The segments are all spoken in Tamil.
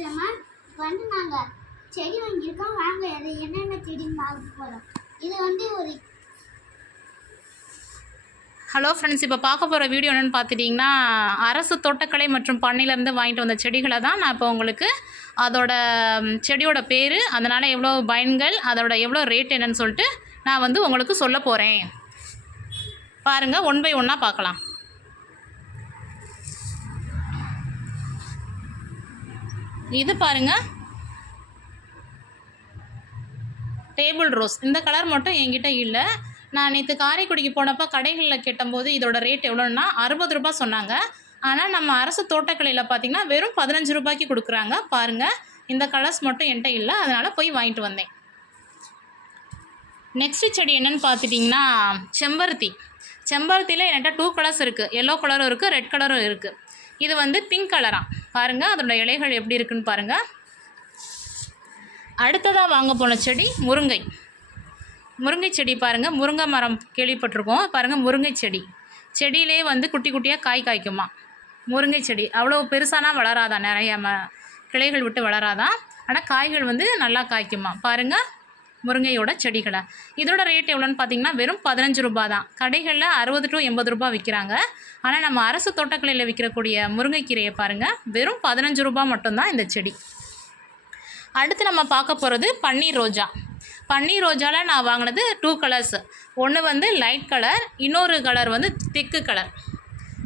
பேசுகிறேம்மா. இப்போ நாங்கள் செடி வாங்கியிருக்கோம். வாங்க அது என்னென்ன செடின்னு பார்க்க போகிறோம். இது ஒரு ஹலோ ஃப்ரெண்ட்ஸ், இப்போ பார்க்க போகிற வீடியோ என்னென்னு பார்த்துட்டிங்கன்னா, அரசு தோட்டக்கலை மற்றும் பண்ணையிலேருந்து வாங்கிட்டு வந்த செடிகளை தான் நான் இப்போ உங்களுக்கு அதோட செடியோட பேர், அதனால் எவ்வளோ பயன்கள், அதோட எவ்வளோ ரேட் என்னன்னு சொல்லிட்டு நான் உங்களுக்கு சொல்ல போகிறேன். பாருங்கள், ஒன் பை ஒன்னாக பார்க்கலாம். இது பாருங்கள், டேபிள் ரோஸ். இந்த கலர் மட்டும் என்கிட்ட இல்லை. நான் நேற்று காரைக்குடிக்கு போனப்போ கடைகளில் கேட்டபோது இதோட ரேட் எவ்வளோன்னா 60 ரூபா சொன்னாங்க. ஆனால் நம்ம அரசு தோட்டக்கலையில் பார்த்திங்கன்னா வெறும் 15 ரூபாய்க்கு கொடுக்குறாங்க. பாருங்கள், இந்த கலர்ஸ் மட்டும் என்கிட்ட இல்லை, அதனால் போய் வாங்கிட்டு வந்தேன். நெக்ஸ்ட்டு செடி என்னென்னு பார்த்துட்டிங்கன்னா செம்பருத்தி. செம்பருத்தியில் என்கிட்ட 2 கலர்ஸ் இருக்குது. எல்லோ கலரும் இருக்குது, ரெட் கலரும் இருக்குது. இது பிங்க் கலராக. பாருங்கள், அதோட இலைகள் எப்படி இருக்குன்னு பாருங்கள். அடுத்ததாக வாங்க போன செடி முருங்கை. முருங்கை செடி பாருங்கள், முருங்கை மரம் கேள்விப்பட்டிருக்கோம். பாருங்கள், முருங்கை செடி செடியிலே குட்டி குட்டியாக காய் காய்க்குமா. முருங்கை செடி அவ்வளோ பெருசானா வளராதான், நிறைய கிளைகள் விட்டு வளராதான். ஆனால் காய்கள் நல்லா காய்க்குமா. பாருங்கள், முருங்கையோட செடிகளை. இதோட ரேட் எவ்வளோன்னு பார்த்தீங்கன்னா வெறும் 15 ரூபா தான். கடைகளில் 60 to 80 ரூபா விற்கிறாங்க. ஆனால் நம்ம அரசு தோட்டக்கலையில் விற்கிறக்கூடிய முருங்கைக்கீரையை பாருங்கள், வெறும் 15 ரூபா மட்டும்தான் இந்த செடி. அடுத்து நம்ம பார்க்க போகிறது பன்னீர் ரோஜா. பன்னீர் ரோஜாவில் நான் வாங்கினது 2 கலர்ஸ். ஒன்று லைட் கலர், இன்னொரு கலர் திக்கு கலர்.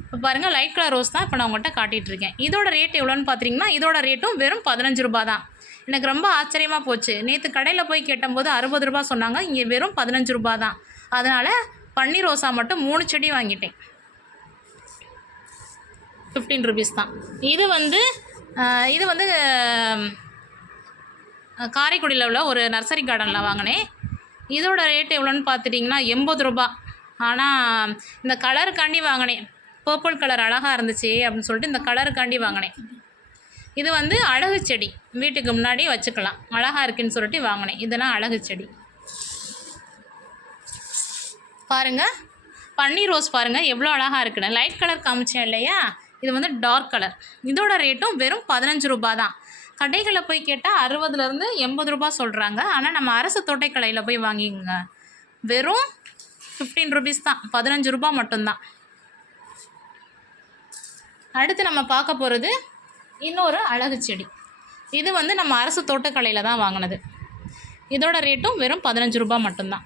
இப்போ பாருங்கள், லைட் கலர் ரோஸ் தான் இப்போ நான் உங்கள்கிட்ட காட்டிகிட்ருக்கேன். இதோட ரேட் எவ்வளோன்னு பார்த்தீங்கன்னா இதோட ரேட்டும் வெறும் 15 ரூபா தான். எனக்கு ரொம்ப ஆச்சரியமாக போச்சு. நேற்று கடையில் போய் கேட்டபோது 60 ரூபா சொன்னாங்க, இங்கே வெறும் 15 ரூபா தான். அதனால் பன்னீர் ரோஸா மட்டும் 3 செடி வாங்கிட்டேன். 15 ரூபீஸ் தான். இது காரைக்குடியில் உள்ள ஒரு நர்சரி கார்டனில் வாங்கினேன். இதோட ரேட் எவ்வளோன்னு பார்த்துட்டிங்கன்னா 80 ரூபா. ஆனால் இந்த கலருக்காண்டி வாங்கினேன். பர்பிள் கலர் அழகாக இருந்துச்சு அப்படின்னு சொல்லிட்டு இந்த கலருக்காண்டி வாங்கினேன். இது அழகு செடி, வீட்டுக்கு முன்னாடி வச்சுக்கலாம், அழகாக இருக்குன்னு சொல்லிட்டு வாங்கினேன். இதெல்லாம் அழகு செடி. பாருங்கள், பன்னீர் ரோஸ் பாருங்கள் எவ்வளோ அழகாக இருக்குன்னு. லைட் கலர் காமிச்சேன் இல்லையா, இது டார்க் கலர். இதோட ரேட்டும் வெறும் 15 ரூபா தான். கடைகளில் போய் கேட்டால் 60லேருந்து 80 ரூபா சொல்கிறாங்க. ஆனால் நம்ம அரசு தோட்டக்கலையில் போய் வாங்கிங்க, வெறும் 15 ரூபீஸ் தான், 15 ரூபா மட்டும்தான். அடுத்து நம்ம பார்க்க போகிறது இன்னொரு அழகு செடி. இது நம்ம அரசு தோட்டக்கலையில் தான் வாங்கினது. இதோட ரேட்டும் வெறும் 15 ரூபா மட்டும்தான்.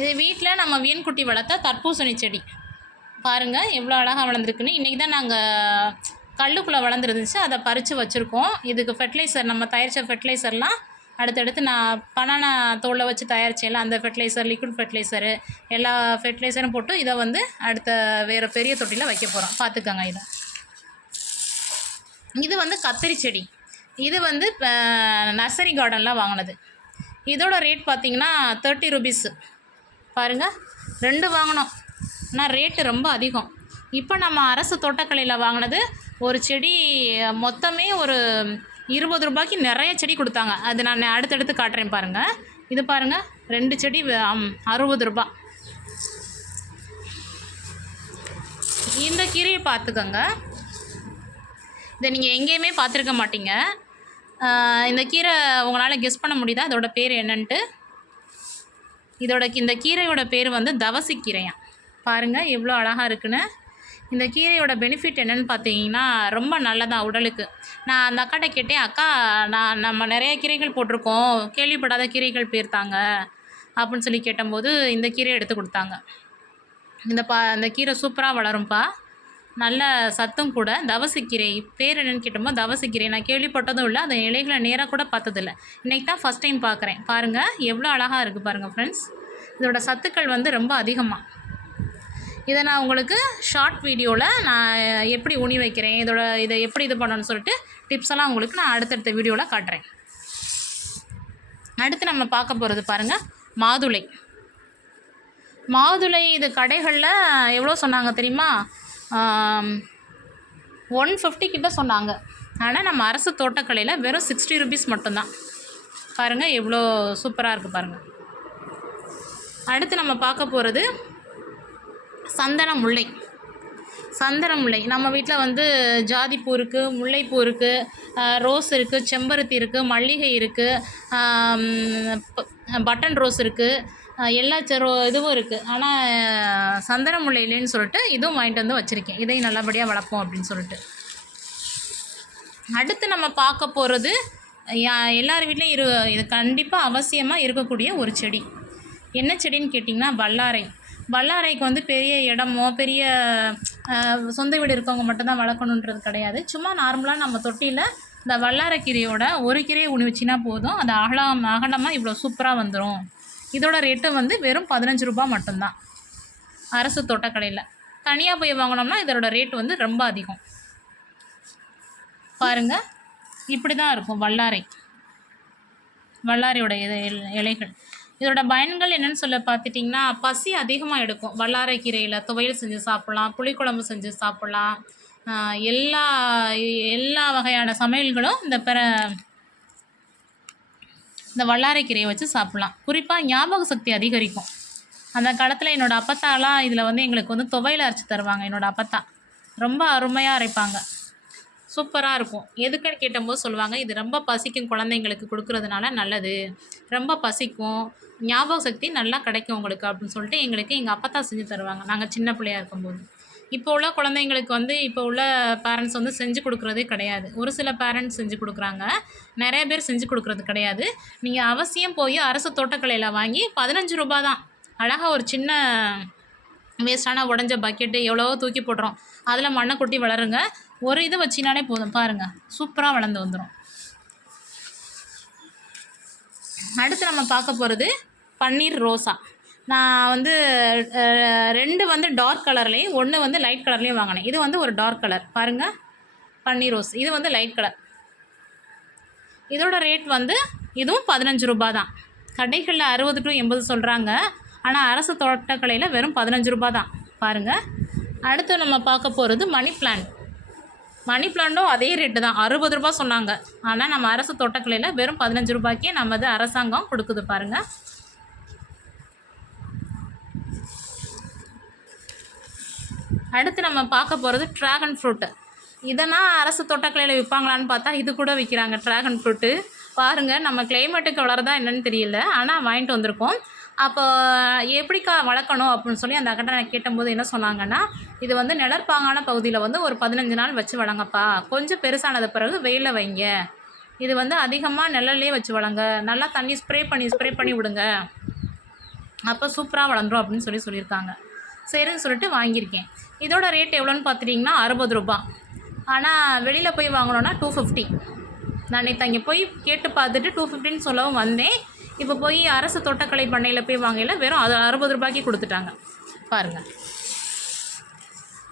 இது வீட்டில் நம்ம வீண்குட்டி வளர்த்த தர்பூசணி செடி. பாருங்கள் எவ்வளோ அழகாக வளர்ந்துருக்குன்னு. இன்றைக்கி தான் நாங்கள் கல்லுக்குள்ளே வளர்ந்துருந்துச்சு, அதை பறித்து வச்சுருக்கோம். இதுக்கு ஃபெர்டிலைசர், நம்ம தயாரித்த ஃபெர்டிலைசர்லாம் அடுத்தடுத்து நான் பனானா தோலை வச்சு தயாரித்தேன், அந்த ஃபெர்டிலைசர், லிக்விட் ஃபெர்டிலைசரு, எல்லா ஃபெர்டிலைசரும் போட்டு இதை அடுத்த வேறு பெரிய தொட்டியில் வைக்க போகிறோம். பார்த்துக்கோங்க. இது கத்திரி செடி. இது நர்சரி கார்டனில் வாங்கினது. இதோட ரேட் பார்த்திங்கன்னா 30 ரூபீஸு. பாருங்கள், 2 வாங்கினோம், ஆனால் ரேட்டு ரொம்ப அதிகம். இப்போ நம்ம அரசு தோட்டக்கலையில் வாங்கினது ஒரு செடி மொத்தமே ஒரு 20 ரூபாய்க்கு நிறைய செடி கொடுத்தாங்க. அது நான் அடுத்தடுத்து காட்டுறேன் பாருங்கள். இது பாருங்கள், 2 செடி 60 ரூபா. இந்த கீரையை பார்த்துக்கோங்க, இதை நீங்கள் எங்கேயுமே பார்த்துருக்க மாட்டீங்க. இந்த கீரை உங்களால் கெஸ் பண்ண முடியுதா இதோட பேர் என்னன்ட்டு? இந்த கீரையோட பேர் தவசி கீரையா. பாருங்கள் எவ்வளோ அழகாக இருக்குன்னு. இந்த கீரையோட பெனிஃபிட் என்னென்னு பார்த்தீங்கன்னா ரொம்ப நல்லதான் உடலுக்கு. நான் அந்த அக்காட்ட கேட்டேன், அக்கா நம்ம நிறைய கீரைகள் போட்டிருக்கோம், கேள்விப்படாத கீரைகள் பேர் தாங்க அப்படின்னு சொல்லி கேட்டபோது இந்த கீரையை எடுத்து கொடுத்தாங்க. இந்த கீரை சூப்பராக வளரும்ப்பா, நல்ல சத்தும் கூட. தவசிக்கீரை பேர் என்னென்னு கேட்டோமோ தவசிக்கீரை. நான் கேள்விப்பட்டதும் இல்லை, அந்த இலைகளை நேராக கூட பார்த்ததில்லை. இன்றைக்கி தான் ஃபஸ்ட் டைம் பார்க்குறேன். பாருங்கள் எவ்வளோ அழகாக இருக்குது பாருங்கள் ஃப்ரெண்ட்ஸ். இதோட சத்துக்கள் ரொம்ப அதிகமாக. இதை நான் உங்களுக்கு ஷார்ட் வீடியோவில் நான் எப்படி ஊனி வைக்கிறேன், இதை எப்படி இது பண்ணணும்னு சொல்லிட்டு டிப்ஸ் எல்லாம் உங்களுக்கு நான் அடுத்தடுத்த வீடியோவில் காட்டுறேன். அடுத்து நம்ம பார்க்க போகிறது பாருங்கள், மாதுளை. மாதுளை இது கடைகளில் எவ்வளோ சொன்னாங்க தெரியுமா? 150 கிட்ட சொன்னாங்க. ஆனால் நம்ம அரசு தோட்டக்கலையில் வெறும் 60 ரூபீஸ் மட்டும்தான். பாருங்கள் எவ்வளோ சூப்பராக இருக்குது பாருங்கள். அடுத்து நம்ம பார்க்க போகிறது சந்தன முல்லை. சந்தன முல்லை நம்ம வீட்டில் வந்து ஜாதிப்பூ இருக்குது, முல்லைப்பூ இருக்குது, ரோஸ் இருக்குது, செம்பருத்தி இருக்குது, மல்லிகை இருக்குது, பட்டன் ரோஸ் இருக்குது, எல்லா இதுவும் இருக்குது. ஆனால் சந்தன முல்லை இல்லைன்னு சொல்லிட்டு இதுவும் வாங்கிட்டு வந்து வச்சுருக்கேன். இதையும் நல்லபடியாக வளர்ப்போம் அப்படின்னு சொல்லிட்டு. அடுத்து நம்ம பார்க்க போகிறது எல்லார் வீட்லேயும் இது கண்டிப்பாக அவசியமாக இருக்கக்கூடிய ஒரு செடி. என்ன செடின்னு கேட்டிங்கன்னா வல்லாரை. வல்லாரைக்கு வந்து பெரிய இடமோ பெரிய சொந்த வீடு இருக்கவங்க மட்டும்தான் வளர்க்கணுன்றது கிடையாது. சும்மா நார்மலாக நம்ம தொட்டியில் இந்த வல்லாரைக்கீரையோட ஒரு கீரையை ஊனி வச்சின்னா போதும், அது அகலமாக இவ்வளோ சூப்பராக வந்துடும். இதோட ரேட்டு வந்து வெறும் 15 ரூபா மட்டும்தான் அரசு தோட்டக்கடையில். தனியாக போய் வாங்கினோம்னா இதோட ரேட்டு வந்து ரொம்ப அதிகம். பாருங்கள், இப்படி தான் இருக்கும் வல்லாரையோட இலைகள். இதோட பயன்கள் என்னென்னு சொல்ல பார்த்துட்டிங்கன்னா, பசி அதிகமாக எடுக்கும். வல்லாரை கீரையில் துவையல் செஞ்சு சாப்பிட்லாம், புளிக்குழம்பு செஞ்சு சாப்பிட்லாம். எல்லா வகையான சமையல்களும் இந்த வல்லாரை கீரையை வச்சு சாப்பிட்லாம். குறிப்பாக ஞாபக சக்தி அதிகரிக்கும். அந்த காலத்தில் என்னோடய அப்பத்தாலாம் இதில் வந்து எங்களுக்கு வந்து துவையல் அரைச்சி தருவாங்க. என்னோடய அப்பத்தா ரொம்ப அருமையாக அரைப்பாங்க, சூப்பராக இருக்கும். எதுக்குன்னு கேட்டபோது சொல்லுவாங்க, இது ரொம்ப பசிக்கும், குழந்தைங்களுக்கு கொடுக்குறதுனால நல்லது, ரொம்ப பசிக்கும், ஞாபக சக்தி நல்லா கிடைக்கும் உங்களுக்கு அப்படின்னு சொல்லிட்டு எங்களுக்கு எங்கள் அப்பத்தா செஞ்சு தருவாங்க நாங்கள் சின்ன பிள்ளையாக இருக்கும்போது. இப்போ உள்ள குழந்தைங்களுக்கு வந்து இப்போ உள்ள பேரண்ட்ஸ் வந்து செஞ்சு கொடுக்குறதே கிடையாது. ஒரு சில பேரண்ட்ஸ் செஞ்சு கொடுக்குறாங்க, நிறைய பேர் செஞ்சு கொடுக்குறது கிடையாது. நீங்கள் அவசியம் போய் அரசு தோட்டக்கலையில் வாங்கி 15 ரூபா தான். அழகாக ஒரு சின்ன வேஸ்டான உடஞ்ச பக்கெட்டு எவ்வளவோ தூக்கி போடுறோம், அதில் மண்ணை கொட்டி வளருங்க. ஒரு இது வச்சினாலே போதும், பாருங்கள் சூப்பராக வளர்ந்து வந்துடும். அடுத்து நம்ம பார்க்க போகிறது பன்னீர் ரோசா. நான் வந்து 2 வந்து டார்க் கலர்லேயும் 1 வந்து லைட் கலர்லேயும் வாங்கினேன். இது வந்து ஒரு டார்க் கலர் பாருங்கள், பன்னீர் ரோஸ். இது வந்து லைட் கலர். இதோட ரேட் வந்து இதுவும் 15 ரூபா தான். கடைகளில் 60 to 80 சொல்கிறாங்க, ஆனால் அரசு தோட்டக்கலையில் வெறும் 15 ரூபா தான். பாருங்கள். அடுத்து நம்ம பார்க்க போகிறது மணி பிளான்ட்டும் அதே ரேட்டு தான், 60 ரூபா சொன்னாங்க. ஆனால் நம்ம அரசு தோட்டக்கலையில் வெறும் 15 ரூபாய்க்கே நமது அரசாங்கம் கொடுக்குது பாருங்கள். அடுத்து நம்ம பார்க்க போகிறது ட்ராகன் ஃப்ரூட்டு. இதெல்லாம் அரசு தோட்டக்கலையில் விற்பாங்களான்னு பார்த்தா இது கூட விற்கிறாங்க ட்ராகன் ஃப்ரூட்டு. பாருங்கள், நம்ம கிளைமேட்டுக்கு வளருதா என்னன்னு தெரியல, ஆனால் வாங்கிட்டு வந்திருக்கோம். அப்போ எப்படிக்கா வளர்க்கணும் அப்படின்னு சொல்லி அந்த அக்கட்டை நான் கேட்டபோது என்ன சொன்னாங்கன்னா, இது வந்து நிழற்பாங்கான பகுதியில் வந்து ஒரு 15 நாள் வச்சு வளங்கப்பா, கொஞ்சம் பெருசானது பிறகு வெயிலில் வைங்க, இது வந்து அதிகமாக நிழல்லே வச்சு வளங்க, நல்லா தண்ணி ஸ்ப்ரே பண்ணி விடுங்க, அப்போ சூப்பராக வளர்ந்துடும் அப்படின்னு சொல்லியிருக்காங்க. சரின்னு சொல்லிட்டு வாங்கியிருக்கேன். இதோட ரேட் எவ்வளோன்னு பார்த்துட்டிங்கன்னா 60 ரூபா. ஆனால் வெளியில் போய் வாங்கினோன்னா 250. நான் நேற்று அங்கே போய் கேட்டு பார்த்துட்டு 250ன்னு சொல்லவும் வந்தேன். இப்போ போய் அரசு தோட்டக்கலை பண்ணையில் போய் வாங்கல வெறும் 60 ரூபாய்க்கு கொடுத்துட்டாங்க பாருங்கள்.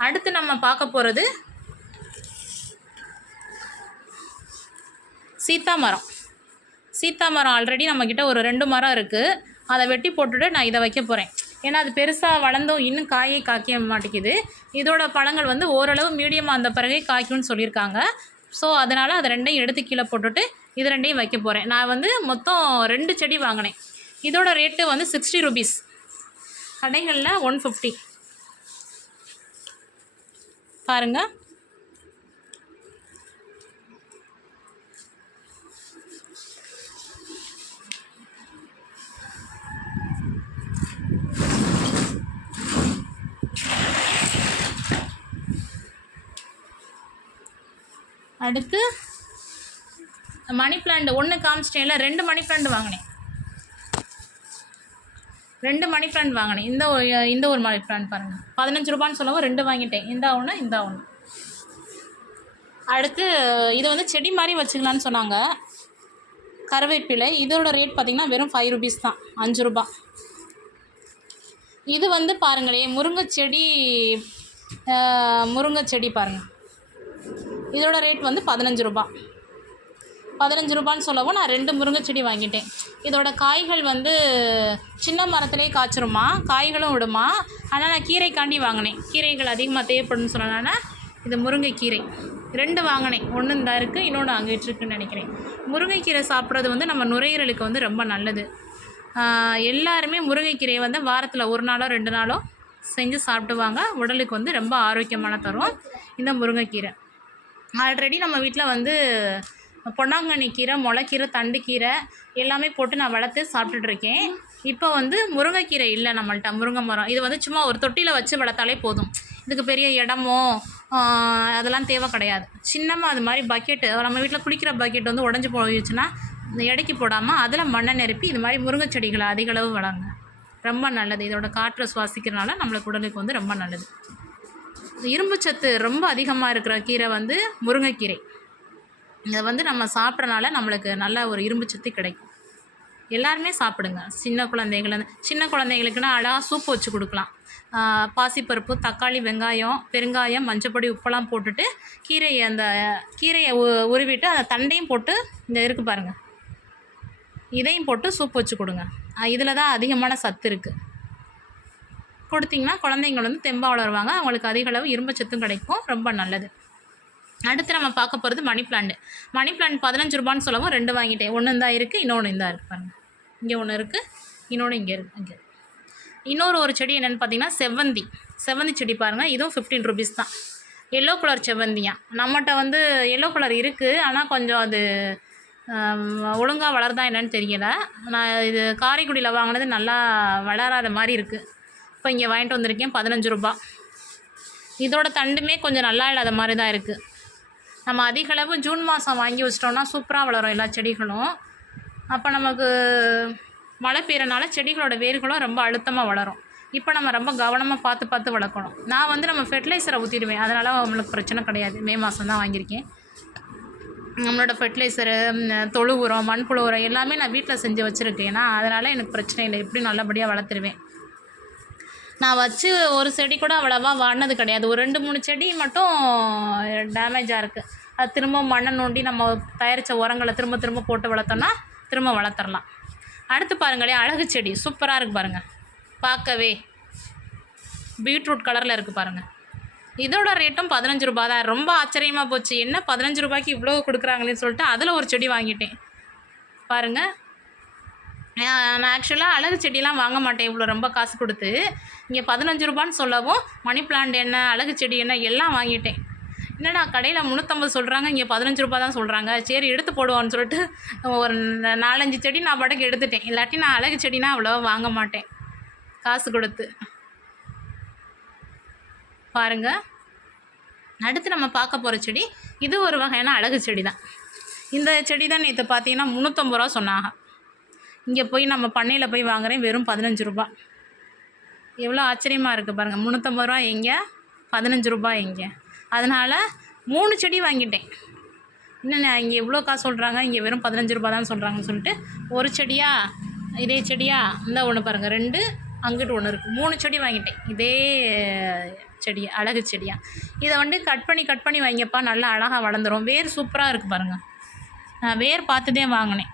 அடுத்து நம்ம பார்க்க போகிறது சீத்தா மரம். ஆல்ரெடி நம்மக்கிட்ட ஒரு 2 மரம் இருக்குது. அதை வெட்டி போட்டுட்டு நான் இதை வைக்க போகிறேன். ஏன்னா அது பெருசாக வளர்ந்தும் இன்னும் காய்க்க மாட்டேங்குது. இதோட பழங்கள் வந்து ஓரளவு மீடியமாக அந்த பிறகே காய்க்கும்னு சொல்லியிருக்காங்க. ஸோ அதனால் அதை 2ஐயும் எடுத்து கீழே போட்டுட்டு இது 2ஐயும் வைக்க போகிறேன். நான் வந்து மொத்தம் 2 செடி வாங்கினேன். இதோட ரேட்டு வந்து 60 rupees, கடைகளில் 150. பாருங்கள். அடுத்து மணி பிளான்ட் 1 காமிச்சிட்டேன்ல, 2 மணி பிளான்ட் வாங்கினேன். 2 மணி பிளான்ட் வாங்கினேன். இந்த ஒரு மணி பிளான்ட் பாருங்கள், 15 ரூபான்னு சொல்லவும் 2 வாங்கிட்டேன். இந்த ஒன்று. அடுத்து இது வந்து செடி மாதிரி வச்சுக்கலான்னு சொன்னாங்க, கருவேப்பிலை. இதோட ரேட் பார்த்திங்கன்னா வெறும் 5 rupees தான், 5 ரூபா. இது வந்து பாருங்களேன், முருங்கை செடி பாருங்கள். இதோட ரேட் வந்து 15 ரூபா. 15 ரூபான்னு சொல்லவும் நான் 2 முருங்கை செடி வாங்கிட்டேன். இதோட காய்கள் வந்து சின்ன மரத்துலேயே காய்ச்சிருமா, காய்களும் விடுமா. ஆனால் நான் கீரைக்காண்டி வாங்கினேன், கீரைகள் அதிகமாக தேவைப்படும்னு சொன்னனால இது முருங்கைக்கீரை 2 வாங்கினேன். ஒன்று இந்த இருக்குது, இன்னொன்று அங்கே இருக்குன்னு நினைக்கிறேன். முருங்கைக்கீரை சாப்பிட்றது வந்து நம்ம நுரையீரலுக்கு வந்து ரொம்ப நல்லது. எல்லாருமே முருங்கைக்கீரையை வந்து வாரத்தில் 1 நாளோ 2 நாளோ செஞ்சு சாப்பிடுவாங்க. உடலுக்கு வந்து ரொம்ப ஆரோக்கியமான தரும் இந்த முருங்கைக்கீரை. ஆல்ரெடி நம்ம வீட்டில் வந்து பொன்னாங்கண்ணி கீரை, முளைக்கீரை, தண்டுக்கீரை எல்லாமே போட்டு நான் வளர்த்து சாப்பிட்டுட்ருக்கேன். இப்போ வந்து முருங்கைக்கீரை இல்லை நம்மள்ட்ட, முருங்கை மரம். இது வந்து சும்மா ஒரு தொட்டியில் வச்சு வளர்த்தாலே போதும். இதுக்கு பெரிய இடமோ அதெல்லாம் தேவை கிடையாது. சின்னமாக அது மாதிரி பக்கெட்டு, நம்ம வீட்டில் குளிக்கிற பக்கெட் வந்து உடஞ்சி போயிடுச்சுன்னா இந்த எடைக்கு போடாமல் அதில் மண்ணை நிரப்பி இது மாதிரி முருங்கை செடிகளை அதிகளவு வளங்க. ரொம்ப நல்லது. இதோட காற்றை சுவாசிக்கிறதுனால நம்மளுக்கு உடலுக்கு வந்து ரொம்ப நல்லது. இரும்பு சத்து ரொம்ப அதிகமாக இருக்கிற கீரை வந்து முருங்கைக்கீரை. இதை வந்து நம்ம சாப்பிட்றனால நம்மளுக்கு நல்ல ஒரு இரும்பு சத்து கிடைக்கும். எல்லாருமே சாப்பிடுங்க. சின்ன குழந்தைங்களுக்குன்னா அழகாக சூப்பு வச்சு கொடுக்கலாம். பாசிப்பருப்பு, தக்காளி, வெங்காயம், பெருங்காயம், மஞ்சப்பொடி, உப்பெல்லாம் போட்டுட்டு கீரையை உருவிட்டு அந்த தண்டையும் போட்டு இந்த இருக்குது பாருங்கள், இதையும் போட்டு சூப் வச்சு கொடுங்க. இதில் தான் அதிகமான சத்து இருக்குது. கொடுத்திங்கன்னா குழந்தைங்க வந்து தெம்பாக வளருவாங்க. அவங்களுக்கு அதிக அளவு இரும்பு சத்தும் கிடைக்கும். ரொம்ப நல்லது. அடுத்து நம்ம பார்க்க போகிறது மணி பிளான்ட். மணி பிளான்ட் 15 ரூபான்னு சொல்லவும் 2 வாங்கிட்டேன். ஒன்று இந்தா இருக்குது, இன்னொன்று இந்தா இருக்குது பாருங்கள். இங்கே ஒன்று இருக்குது, இன்னொன்று இங்கே இருக்குது. இங்கே இன்னொரு செடி என்னென்னு பார்த்தீங்கன்னா செவ்வந்தி செடி பாருங்கள். இதுவும் 15 ருபீஸ் தான். எல்லோ கலர் செவ்வந்தியா. நம்மகிட்ட வந்து எல்லோ கலர் இருக்குது, ஆனால் கொஞ்சம் அது ஒழுங்காக வளருதா என்னன்னு தெரியல. நான் இது காரைக்குடியில் வாங்கினது நல்லா வளராத மாதிரி இருக்குது. இப்போ இங்கே வாங்கிட்டு வந்திருக்கேன் 15 ரூபா. இதோட தண்டுமே கொஞ்சம் நல்லா இல்லாத மாதிரி தான் இருக்குது. நம்ம அதிகளவு ஜூன் மாதம் வாங்கி வச்சிட்டோம்னா சூப்பராக வளரும் எல்லா செடிகளும். அப்போ நமக்கு மழை பெய்யறனால செடிகளோட வேர்களும் ரொம்ப அழுத்தமாக வளரும். இப்போ நம்ம ரொம்ப கவனமாக பார்த்து வளர்க்கணும். நான் வந்து நம்ம ஃபெர்டிலைசரை ஊற்றிடுவேன், அதனால் நம்மளுக்கு பிரச்சனை கிடையாது. மே மாதம் தான் வாங்கியிருக்கேன். நம்மளோட ஃபெர்டிலைசரு, தொழு உரம், மண்புழு உரம் எல்லாமே நான் வீட்டில் செஞ்சு வச்சுருக்கேன். அதனால் எனக்கு பிரச்சனை இல்லை. எப்படி நல்லபடியாக வளர்த்துருவேன். நான் வச்சு ஒரு செடி கூட அவ்வளோவா வாடினது கிடையாது. ஒரு 2-3 செடி மட்டும் டேமேஜாக இருக்குது. அது திரும்ப மண்ணை நோண்டி நம்ம தயாரித்த உரங்களை திரும்ப போட்டு வளர்த்தோன்னா திரும்ப வளர்த்துடலாம். அடுத்து பாருங்களே, அழகு செடி சூப்பராக இருக்குது பாருங்கள். பார்க்கவே பீட்ரூட் கலரில் இருக்குது பாருங்கள். இதோட ரேட்டும் 15 ரூபா தான். ரொம்ப ஆச்சரியமாக போச்சு. என்ன 15 ரூபாய்க்கு இவ்வளோ கொடுக்குறாங்களேன்னு சொல்லிட்டு அதில் ஒரு செடி வாங்கிட்டேன் பாருங்கள். நான் ஆக்சுவலாக அழகு செடியெலாம் வாங்க மாட்டேன் இவ்வளோ ரொம்ப காசு கொடுத்து. இங்கே 15 ரூபான்னு சொல்லவும் மணி பிளான்ட் என்ன, அழகு செடி என்ன எல்லாம் வாங்கிட்டேன். என்னடா கடையில் 350 சொல்கிறாங்க, இங்கே 15 ரூபா தான் சொல்கிறாங்க, சரி எடுத்து போடுவான்னு சொல்லிட்டு ஒரு 4-5 செடி நான் பாட்டுக்கு எடுத்துட்டேன். இல்லாட்டி நான் அழகு செடினா அவ்வளோவா வாங்க மாட்டேன் காசு கொடுத்து. பாருங்கள், அடுத்து நம்ம பார்க்க போகிற செடி இது ஒரு வகையான அழகு செடி தான். இந்த செடி தான் நேற்று பார்த்தீங்கன்னா 350 ரூபா சொன்னாங்க. இங்கே போய் நம்ம பண்ணையில் போய் வாங்குகிறேன் வெறும் 15 ரூபா. எவ்வளோ ஆச்சரியமாக இருக்குது பாருங்கள். 350 ரூபா எங்கே, 15 ரூபா எங்கே. அதனால் 3 செடி வாங்கிட்டேன். என்னென்ன இங்கே இவ்வளோ காசு சொல்கிறாங்க, இங்கே வெறும் 15 ரூபா தான் சொல்கிறாங்கன்னு சொல்லிட்டு ஒரு செடியா, இதே செடியா, இந்த ஒன்று பாருங்கள் 2, அங்கிட்டு ஒன்று இருக்குது. 3 செடி வாங்கிட்டேன். இதே செடி அழகு செடியா. இதை வந்து கட் பண்ணி வைங்கப்பா, நல்லா அழகாக வளர்ந்துடும். வேர் சூப்பராக இருக்குது பாருங்கள். நான் வேர் பார்த்துதே வாங்கினேன்.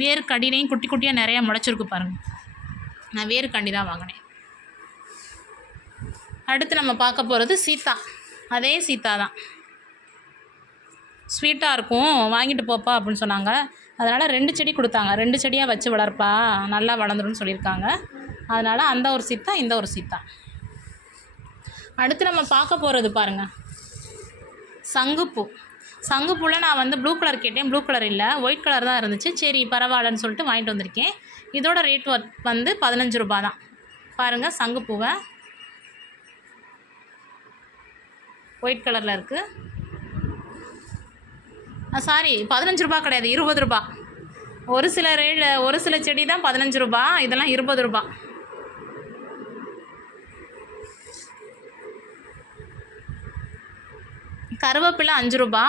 வேர் கடிலையும் குட்டி குட்டியாக நிறையா முளைச்சிருக்கு பாருங்கள். நான் வேர் கண்டி தான் வாங்கினேன். அடுத்து நம்ம பார்க்க போகிறது சீத்தா. அதே சீத்தா தான், ஸ்வீட்டாக இருக்கும், வாங்கிட்டு போப்பா அப்படின்னு சொன்னாங்க. அதனால் 2 செடி கொடுத்தாங்க. 2 செடியாக வச்சு வளர்ப்பா, நல்லா வளர்ந்துருன்னு சொல்லியிருக்காங்க. அதனால் அந்த ஒரு சீத்தா, இந்த ஒரு சீத்தா. அடுத்து நம்ம பார்க்க போகிறது பாருங்கள், சங்குப்பூவில் நான் வந்து ப்ளூ கலர் கேட்டேன். ப்ளூ கலர் இல்லை, ஒயிட் கலர் தான் இருந்துச்சு. சரி பரவாயில்லன்னு சொல்லிட்டு வாங்கிட்டு வந்திருக்கேன். இதோட ரேட் வந்து 15 ரூபா தான். பாருங்கள், சங்குப்பூவை ஒயிட் கலரில் இருக்குது. சாரி, 15 ரூபா கிடையாது, 20 ரூபா. ஒரு சில செடி தான் 15 ரூபா, இதெல்லாம் 20 ரூபா. கருவேப்பிலை 5 ரூபா.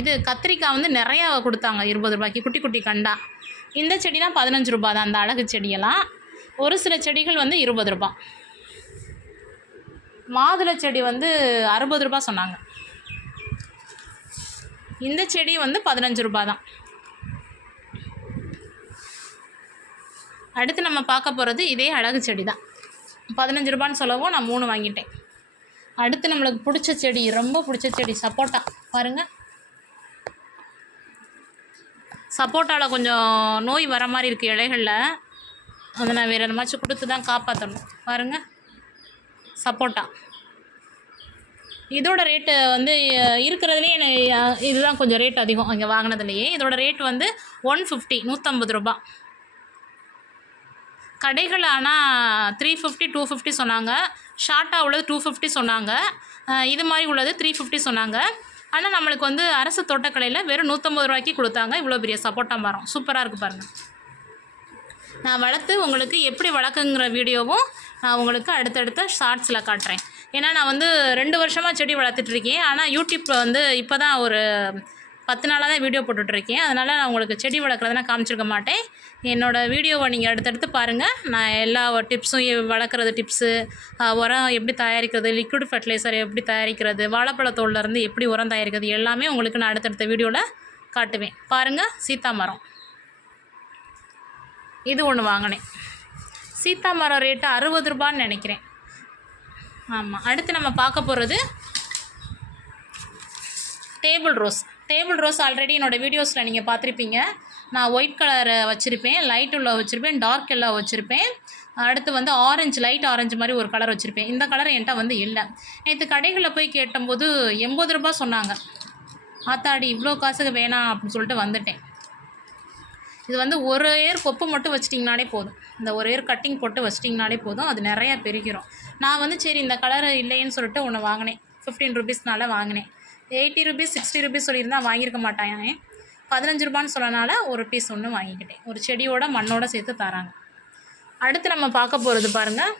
இது கத்திரிக்காய் வந்து நிறையா கொடுத்தாங்க 20 ரூபாய்க்கு, குட்டி குட்டி கண்டா. இந்த செடிலாம் 15 ரூபா தான், அந்த அழகு செடியெல்லாம். ஒரு சில செடிகள் வந்து 20 ரூபா. மாதுளை செடி வந்து 60 ரூபா சொன்னாங்க. இந்த செடி வந்து 15 ரூபா தான். அடுத்து நம்ம பார்க்க போகிறது இதே அழகு செடி தான். 15 ரூபான்னு சொல்லவும் நான் 3 வாங்கிட்டேன். அடுத்து நம்மளுக்கு பிடிச்ச செடி, ரொம்ப பிடிச்ச செடி சப்போட்டா. பாருங்கள், சப்போட்டாவில் கொஞ்சம் நோய் வர மாதிரி இருக்குது இலைகளில். அதை நான் வேறு எதுமாச்சும் கொடுத்து தான் காப்பாற்றணும். பாருங்கள், சப்போட்டா. இதோட ரேட்டு வந்து இருக்கிறதுலே இதுதான் கொஞ்சம் ரேட் அதிகம் இங்கே வாங்கினதுலையே. இதோட ரேட் வந்து 150, 150 ரூபா. கடைகள் ஆனால் 350, 250 சொன்னாங்க. ஷார்ட்டாக உள்ளது 250 சொன்னாங்க. இது மாதிரி உள்ளது 350 சொன்னாங்க. ஆனால் நம்மளுக்கு வந்து அரசு தோட்டக்கலையில் வெறும் 150 ரூபாய்க்கு கொடுத்தாங்க. இவ்வளோ பெரிய சப்போட்டா மரம் சூப்பராக இருக்குது பாருங்கள். நான் வளர்த்து உங்களுக்கு எப்படி வளர்க்குங்கிற வீடியோவும் நான் உங்களுக்கு அடுத்தடுத்த ஷார்ட்ஸில் காட்டுறேன். ஏன்னா நான் வந்து 2 வருஷமாக செடி வளர்த்துட்ருக்கேன். ஆனால் யூடியூப்பில் வந்து இப்போ தான் ஒரு 10 நாளாக தான் வீடியோ போட்டுட்ருக்கேன். அதனால் நான் உங்களுக்கு செடி வளர்க்குறதுனா காமிச்சிருக்க மாட்டேன். என்னோடய வீடியோவை நீங்கள் அடுத்தடுத்து பாருங்கள். நான் எல்லா டிப்ஸும், வளர்க்குறது டிப்ஸு, உரம் எப்படி தயாரிக்கிறது, லிக்விட் ஃபர்டிலைசர் எப்படி தயாரிக்கிறது, வாழைப்பழத்தோல்லேருந்து எப்படி உரம் தயாரிக்கிறது எல்லாமே உங்களுக்கு நான் அடுத்தடுத்த வீடியோவில் காட்டுவேன். பாருங்கள், சீத்தா மரம் இது ஒன்று வாங்கினேன். சீத்தா மரம் ரேட்டு 60 ரூபான்னு நினைக்கிறேன். ஆமாம். அடுத்து நம்ம பார்க்க போகிறது டேபிள் ரோஸ். ஆல்ரெடி என்னோடய வீடியோஸில் நீங்கள் பார்த்துருப்பீங்க. நான் ஒயிட் கலரை வச்சுருப்பேன், லைட் உள்ள வச்சுருப்பேன், டார்க் எல்லாம் வச்சுருப்பேன். அடுத்து வந்து ஆரஞ்சு, லைட் ஆரஞ்சு மாதிரி ஒரு கலர் வச்சுருப்பேன். இந்த கலர் என்கிட்ட வந்து இல்லை. நேற்று கடைகளில் போய் கேட்டபோது 80 ரூபா சொன்னாங்க. ஆத்தாடி இவ்வளோ காசுக்கு வேணாம் அப்படின்னு சொல்லிட்டு வந்துட்டேன். இது வந்து ஒரு ஏர் கொப்பு மட்டும் வச்சிட்டிங்கனாலே போதும். இந்த ஒரு ஏர் கட்டிங் போட்டு வச்சிட்டிங்கனாலே போதும். அது நிறையா பெருகிரும். நான் வந்து சரி இந்த கலர் இல்லைன்னு சொல்லிட்டு ஒன்று வாங்கினேன். 15 ருபீஸ்னால வாங்கினேன். 80 ருபீஸ் 60 ருபீஸ் சொல்லியிருந்தால் வாங்கியிருக்க மாட்டானே. 15 ரூபான்னு சொல்லனால ஒரு பீஸ் ஒன்று வாங்கிக்கிட்டேன். ஒரு செடியோட மண்ணோட சேர்த்து தராங்க. அடுத்து நம்ம பார்க்க போகிறது பாருங்கள்,